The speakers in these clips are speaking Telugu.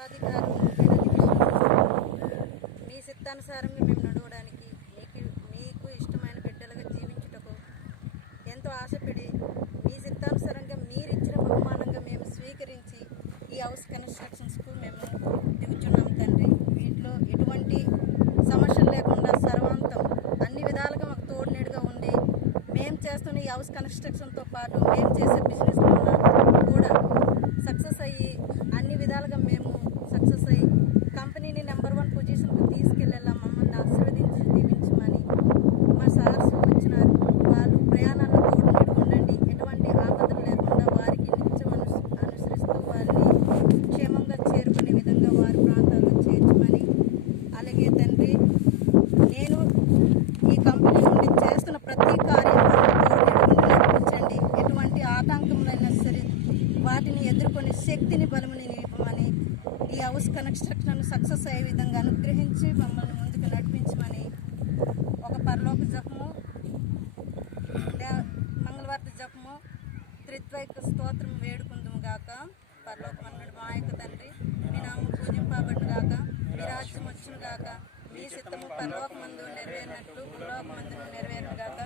సర్వాధికారం మీ చిత్తానుసారంగా మేము నడవడానికి మీకు ఇష్టమైన బిడ్డలుగా జీవించుటకు ఎంతో ఆశపడి మీ చిత్తానుసారంగా మీరు ఇచ్చిన బహుమానంగా మేము స్వీకరించి ఈ హౌస్ కన్స్ట్రక్షన్స్కు మేము దిగుచున్నాం తండ్రి. వీటిలో ఎటువంటి సమస్యలు లేకుండా సర్వాంతం అన్ని విధాలుగా మాకు తోడునేడుగా ఉండి మేము చేస్తున్న ఈ హౌస్ కన్స్ట్రక్షన్తో పాటు మేము చేసే బిజినెస్ కూడా సక్సెస్ అయ్యి అన్ని విధాలుగా మేము సక్సెస్ అయ్యి కంపెనీని నెంబర్ 1 పొజిషన్కి తీసుకెళ్ళేలా మమ్మల్ని ఆశీర్వదించి దీవించమని మా సార్స్ వచ్చినారు. వాళ్ళు ప్రయాణాల్లో తోడునేడు ఉండండి, ఎటువంటి ఆపదలు లేకుండా వారికి నిత్యం అనుసరిస్తూ వారిని క్షేమంగా చేరుకునే విధంగా వారి ప్రాంతాల్లో చేర్చమని, అలాగే తండ్రి నేను ఈ కంపెనీ నుండి చేస్తున్న ప్రతి కార్యాలను నడిపించండి. ఎటువంటి ఆటంకములైనా సరే వాటిని ఎదుర్కొని శక్తిని బలముని నింపమని, ఈ హౌస్ కన్స్ట్రక్షన్ సక్సెస్ అయ్యే విధంగా అనుగ్రహించి మమ్మల్ని ముందుకు నడిపించమని ఒక పరలోక జపము మంగళవార్త జపము త్రిత్వైక స్తోత్రం వేడుకుందుము గాక. పరలోకమన్నాడు మా యొక్క తండ్రి, మీ నామం పూజింపబడును గాక, మీ రాజ్యం వచ్చును గాక, మీ చిత్తము పరలోకమందు నెరవేరినట్లు భూలోకమందు నెరవేరును గాక.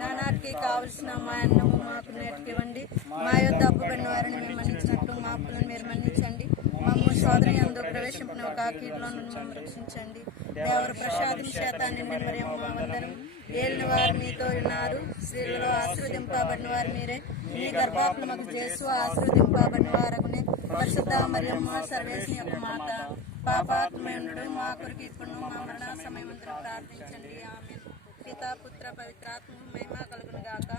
నానాటికి కావలసిన మా అన్నము మాకు నేటికి ఇవ్వండి, మా యొద్ద అప్పుబడిన వారిని మేము మన్నించినట్లు మా అప్పులను మీరు మన్నించండి. మమ్మ సోదరి యందు ప్రవేశించిన ఒక కీడులో మమ్మల్ని రక్షించండి. దేవర ప్రసాదం చేత నిండి మరి మా వందనం. ఏలిన వారు మీతో ఉన్నారు, స్త్రీలలో ఆశీర్వదింపబడిన వారు మీరే, మీ గర్భాత్మకు చేసు ఆశీర్వదింపబడిన వారగునే. పరిశుద్ధ మరియమ్మ సర్వేశ్వరి యొక్క మాత, పాపాత్మయుడు మా కొరకు ఇప్పుడు మా మరణ సమయం ప్రార్థించండి. ఆమె పిత పుత్ర పవిత్రాత్మ మహిమ కలుగును గాక.